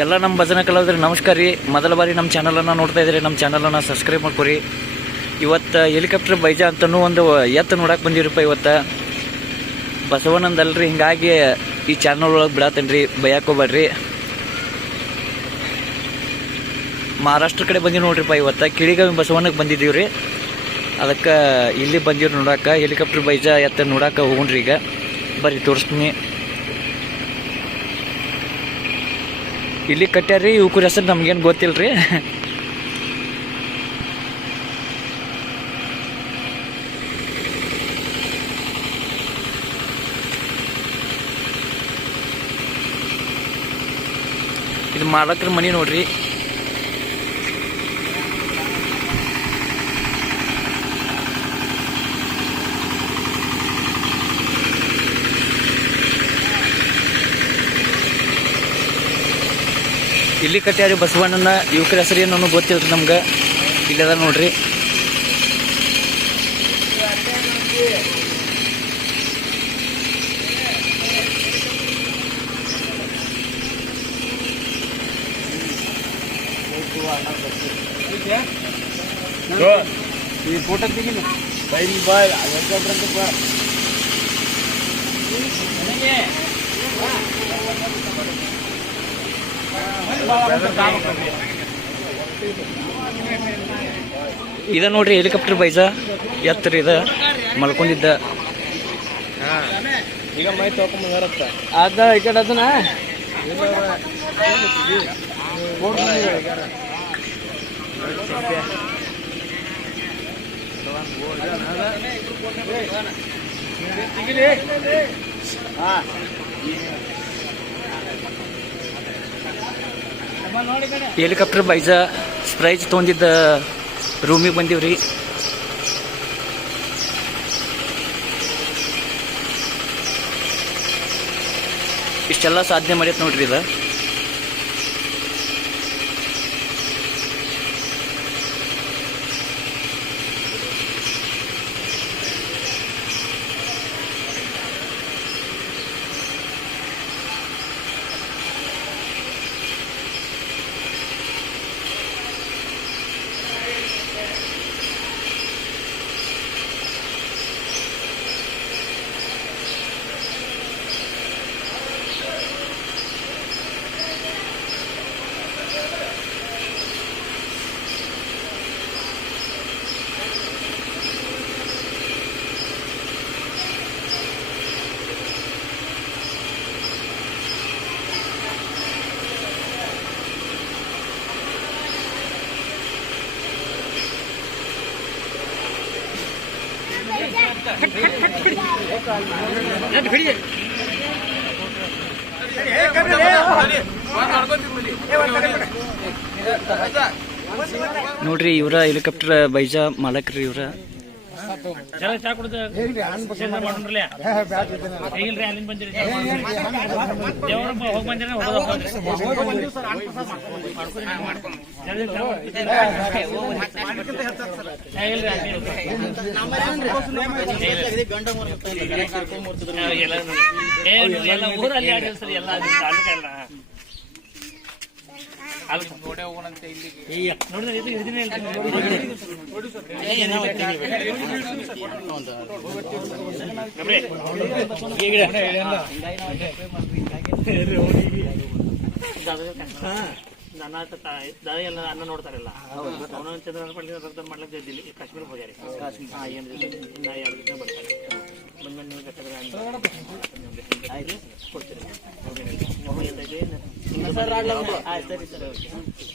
ಎಲ್ಲ ನಮ್ಮ ಭಜನೆ ಕಲಾವಿದ್ರೆ ನಮಸ್ಕಾರ ರೀ. ಮೊದಲ ಬಾರಿ ನಮ್ಮ ಚಾನಲನ್ನು ನೋಡ್ತಾ ಇದ್ರಿ ನಮ್ಮ ಚಾನಲನ್ನು ಸಬ್ಸ್ಕ್ರೈಬ್ ಮಾಡ್ಕೊರಿ. ಇವತ್ತು ಹೆಲಿಕಾಪ್ಟರ್ ಬೈಜಾ ಅಂತನೂ ಒಂದು ಎತ್ತು ನೋಡಕ್ಕೆ ಬಂದಿರಪ್ಪ ಇವತ್ತು. ಬಸವನಂದಲ್ರಿ ಹಿಂಗಾಗಿ ಈ ಚಾನಲ್ ಒಳಗೆ ಬಿಡತ್ತೇನೆ ರೀ ಬೈಯಾಕೋಬೇಡ್ರಿ ಮಹಾರಾಷ್ಟ್ರ ಕಡೆ ಬಂದೀವಿ ನೋಡ್ರಿಪ್ಪ ಇವತ್ತು. ಕಿಡಿಗವಿ ಬಸವನಕ್ಕೆ ಬಂದಿದ್ದೀವಿ ರೀ ಅದಕ್ಕೆ ಇಲ್ಲಿ ಬಂದಿವ್ರಿ ನೋಡಕ್ಕೆ ಹೆಲಿಕಾಪ್ಟರ್ ಬೈಜಾ ಎತ್ತ ನೋಡಕ್ಕೆ ಹೋಗ್ರಿ ಈಗ. ಬರ್ರಿ ತೋರಿಸ್ತೀನಿ. ಇಲ್ಲಿ ಕಟ್ಟ್ಯಾರ್ರಿ ಇವ್ಕರ ಹೆಸರು ನಮ್ಗೇನು ಗೊತ್ತಿಲ್ಲ ರೀ ಇದು ಮಾಲಕ್ರ ಮನೆ ನೋಡ್ರಿ. ಇಲ್ಲಿ ಕಟ್ಟ್ಯಾರಿ ಬಸವಣ್ಣನ ಯುವಕರ ಹೆಸರು ಏನು ಗೊತ್ತಿಲ್ಲ ನಮ್ಗೆ. ಇಲ್ಲದ ನೋಡ್ರಿ. ಈ ಫೋಟೋ ತೆಗಿಲ್ಲ ಬೈ ಬಾಯ್ ಅದಕ್ಕೆ ಬಾ. ಇದ ನೋಡ್ರಿ ಹೆಲಿಕಾಪ್ಟರ್ ಬೈಜ ಎತ್ತರ ಇದ ಮಲ್ಕೊಂಡಿದ್ದ ಈಗ ಮೈ ತೊಗೊಂಡ್ ಬರತ್ತ ಅದ ಈ ಕಡೆ ಅದನ್ನ ಹೆಲಿಕಾಪ್ಟರ್ ಬೈಜ ಸ್ಪ್ರೈಜ್ ತೊಗೊಂಡಿದ್ದ ರೂಮಿಗೆ ಬಂದೀವ್ರಿ. ಇಷ್ಟೆಲ್ಲ ಸಾಧನೆ ಮಾಡೈತೆ ನೋಡ್ರಿ ಇದು. ನೋಡ್ರಿ ಇವ್ರ ಹೆಲಿಕಾಪ್ಟರ್ ಬೈಜಾ ಮಾಲಕ್ರಿ ಇವ್ರ. ಎಲ್ಲ ಊರಲ್ಲಿ ಆಡಿಲ್ಲ ಸರ್ ಎಲ್ಲ ನೋಡೇ ಹೋಗೋಣಂತೆ ಇದನ್ನೇ ನನ್ನ ದಾದ ಎಲ್ಲ ಅನ್ನ ನೋಡ್ತಾರಲ್ಲ ಅವನ ಚಂದ್ರ ರಕ್ತ ಮಾಡ್ಲಿಕ್ಕೆ ಇದ್ದಿಲ್ಲ ಕಾಶ್ಮೀರ ಹೋಗ್ಯಾರಿ ದಿನ ಬರ್ತಾರೆ ಬಂದ್ಮೇಲೆ ನೀವು ಕಟ್ಟಿದ್ರೆ ಆಯ್ತು. ಕೊಡ್ತೀರಿ ಆಯ್ತು ಸರಿ ಸರ್